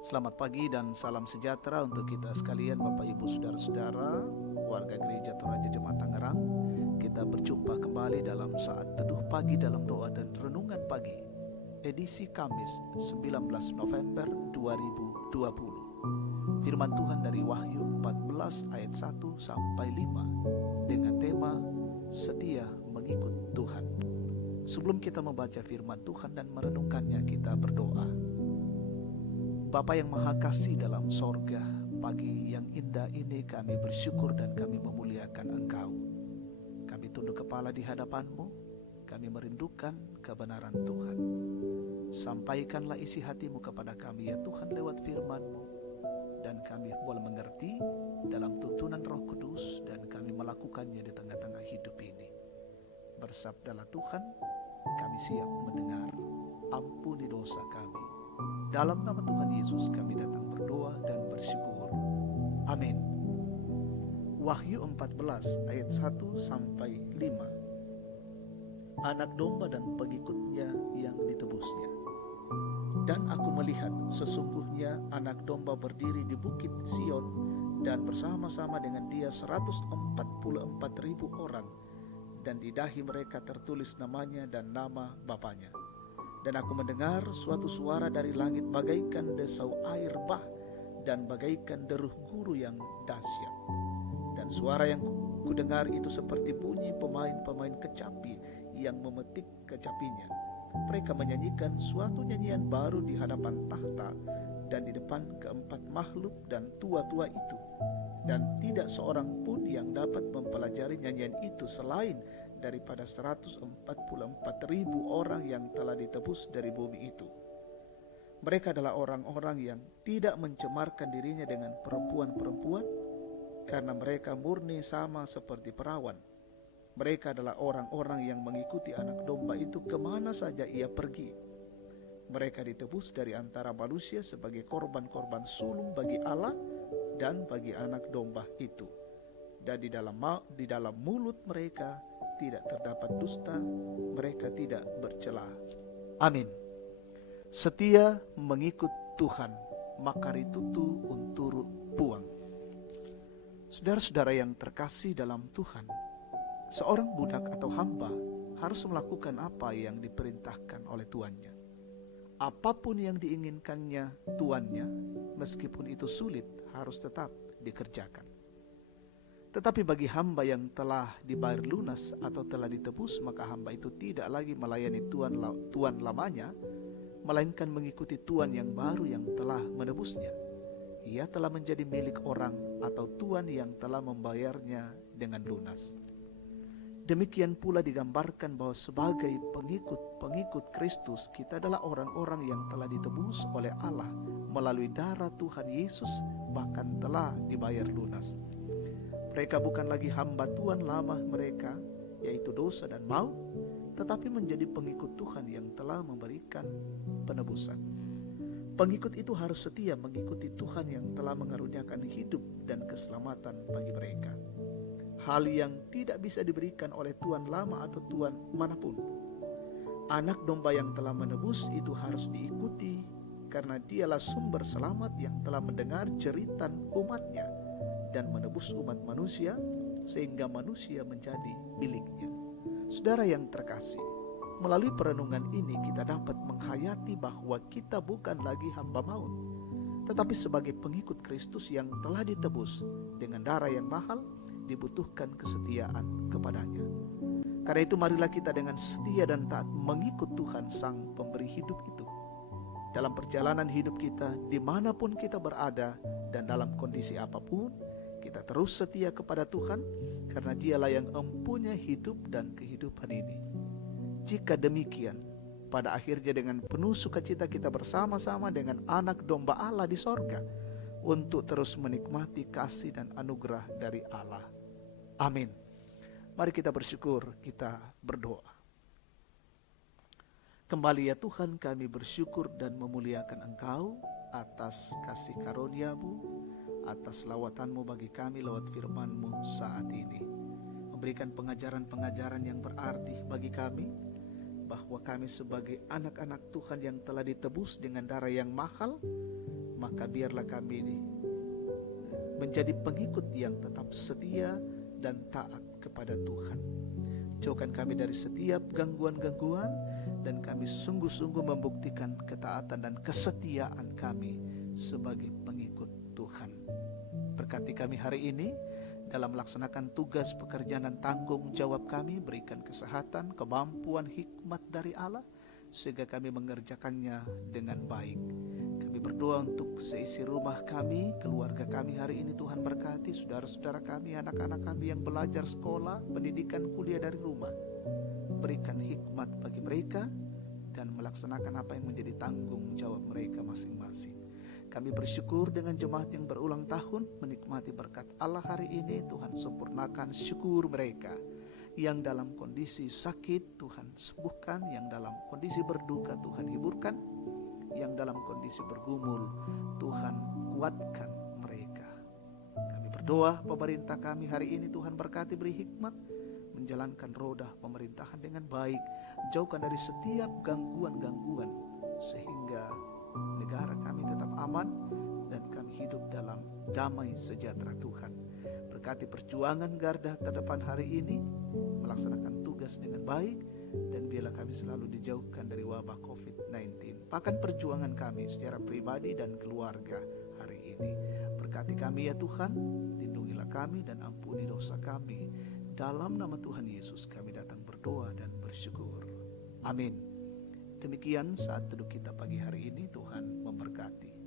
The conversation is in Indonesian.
Selamat pagi dan salam sejahtera untuk kita sekalian, Bapak Ibu Saudara-saudara, warga Gereja Toraja Jemaat Tangerang. Kita berjumpa kembali dalam saat teduh pagi dalam doa dan renungan pagi, edisi Kamis 19 November 2020. Firman Tuhan dari Wahyu 14 ayat 1 sampai 5 dengan tema setia mengikut Tuhan. Sebelum kita membaca firman Tuhan dan merenungkannya, kita berdoa. Bapa yang Maha Kasih dalam sorga, pagi yang indah ini kami bersyukur dan kami memuliakan Engkau. Kami tunduk kepala di hadapan-Mu, kami merindukan kebenaran Tuhan. Sampaikanlah isi hati-Mu kepada kami ya Tuhan lewat firman-Mu, dan kami boleh mengerti dalam tuntunan Roh Kudus dan kami melakukannya di tengah-tengah hidup ini. Bersabdalah Tuhan, kami siap mendengar. Ampuni dosa kami. Dalam nama Tuhan Yesus kami datang berdoa dan bersyukur. Amin. Wahyu 14 ayat 1 sampai 5. Anak domba dan pengikutnya yang ditebusnya. Dan aku melihat sesungguhnya anak domba berdiri di bukit Sion dan bersama-sama dengan dia 144.000 orang, dan di dahi mereka tertulis namanya dan nama Bapanya. Dan aku mendengar suatu suara dari langit bagaikan desau air bah dan bagaikan deruh guru yang dahsyat. Dan suara yang kudengar itu seperti bunyi pemain-pemain kecapi yang memetik kecapinya. Mereka menyanyikan suatu nyanyian baru di hadapan tahta dan di depan keempat makhluk dan tua-tua itu. Dan tidak seorang pun yang dapat mempelajari nyanyian itu selain daripada 144.000 orang yang telah ditebus dari bumi itu. Mereka adalah orang-orang yang tidak mencemarkan dirinya dengan perempuan-perempuan, karena mereka murni sama seperti perawan. Mereka adalah orang-orang yang mengikuti anak domba itu kemana saja ia pergi. Mereka ditebus dari antara manusia sebagai korban-korban sulung bagi Allah dan bagi anak domba itu. Dan di dalam mulut mereka tidak terdapat dusta, mereka tidak bercela. Amin. Setia mengikut Tuhan, makaritutu unturu puang. Saudara-saudara yang terkasih dalam Tuhan, seorang budak atau hamba harus melakukan apa yang diperintahkan oleh tuannya. Apapun yang diinginkannya tuannya, meskipun itu sulit, harus tetap dikerjakan. Tetapi bagi hamba yang telah dibayar lunas atau telah ditebus, maka hamba itu tidak lagi melayani tuan lamanya, melainkan mengikuti tuan yang baru yang telah menebusnya. Ia telah menjadi milik orang atau tuan yang telah membayarnya dengan lunas. Demikian pula digambarkan bahwa sebagai pengikut Kristus, kita adalah orang-orang yang telah ditebus oleh Allah melalui darah Tuhan Yesus, bahkan telah dibayar lunas. Mereka bukan lagi hamba tuan lama mereka, yaitu dosa dan maut, tetapi menjadi pengikut Tuhan yang telah memberikan penebusan. Pengikut itu harus setia mengikuti Tuhan yang telah mengaruniakan hidup dan keselamatan bagi mereka. Hal yang tidak bisa diberikan oleh tuan lama atau tuan manapun. Anak domba yang telah menebus itu harus diikuti, karena dialah sumber selamat yang telah mendengar jeritan umatnya dan menebus umat manusia sehingga manusia menjadi miliknya. Saudara yang terkasih, melalui perenungan ini kita dapat menghayati bahwa kita bukan lagi hamba maut, tetapi sebagai pengikut Kristus yang telah ditebus dengan darah yang mahal, dibutuhkan kesetiaan kepadanya. Karena itu marilah kita dengan setia dan taat mengikut Tuhan Sang Pemberi hidup itu. Dalam perjalanan hidup kita, dimanapun kita berada dan dalam kondisi apapun, kita terus setia kepada Tuhan, karena Dialah yang mempunyai hidup dan kehidupan ini. Jika demikian, pada akhirnya dengan penuh sukacita kita bersama-sama dengan anak domba Allah di sorga, untuk terus menikmati kasih dan anugerah dari Allah. Amin. Mari kita bersyukur, kita berdoa. Kembali ya Tuhan, kami bersyukur dan memuliakan Engkau atas kasih karunia-Mu, atas lawatan-Mu bagi kami lewat firman-Mu saat ini. Memberikan pengajaran-pengajaran yang berarti bagi kami, bahwa kami sebagai anak-anak Tuhan yang telah ditebus dengan darah yang mahal, maka biarlah kami menjadi pengikut yang tetap setia dan taat kepada Tuhan. Jauhkan kami dari setiap gangguan-gangguan, dan kami sungguh-sungguh membuktikan ketaatan dan kesetiaan kami sebagai pengikut Tuhan. Berkati kami hari ini dalam melaksanakan tugas, pekerjaan, dan tanggung jawab kami. Berikan kesehatan, kemampuan, hikmat dari Allah, sehingga kami mengerjakannya dengan baik. Kami berdoa untuk seisi rumah kami, keluarga kami hari ini. Tuhan berkati saudara-saudara kami, anak-anak kami yang belajar sekolah, pendidikan, kuliah dari rumah. Berikan hikmat bagi mereka dan melaksanakan apa yang menjadi tanggung jawab mereka masing-masing. Kami bersyukur dengan jemaat yang berulang tahun menikmati berkat Allah hari ini. Tuhan sempurnakan syukur mereka. Yang dalam kondisi sakit Tuhan sembuhkan, yang dalam kondisi berduka Tuhan hiburkan, yang dalam kondisi bergumul Tuhan kuatkan mereka. Kami berdoa pemerintah kami hari ini, Tuhan berkati, beri hikmat menjalankan roda pemerintahan dengan baik. Jauhkan dari setiap gangguan-gangguan, sehingga negara kami tetap aman dan kami hidup dalam damai sejahtera Tuhan. Berkati perjuangan garda terdepan hari ini, melaksanakan tugas dengan baik, dan biarlah kami selalu dijauhkan dari wabah COVID-19. Bahkan perjuangan kami secara pribadi dan keluarga hari ini. Berkati kami ya Tuhan, lindungilah kami dan ampuni dosa kami. Dalam nama Tuhan Yesus kami datang berdoa dan bersyukur. Amin. Demikian saat teduh kita pagi hari ini. Tuhan memberkati.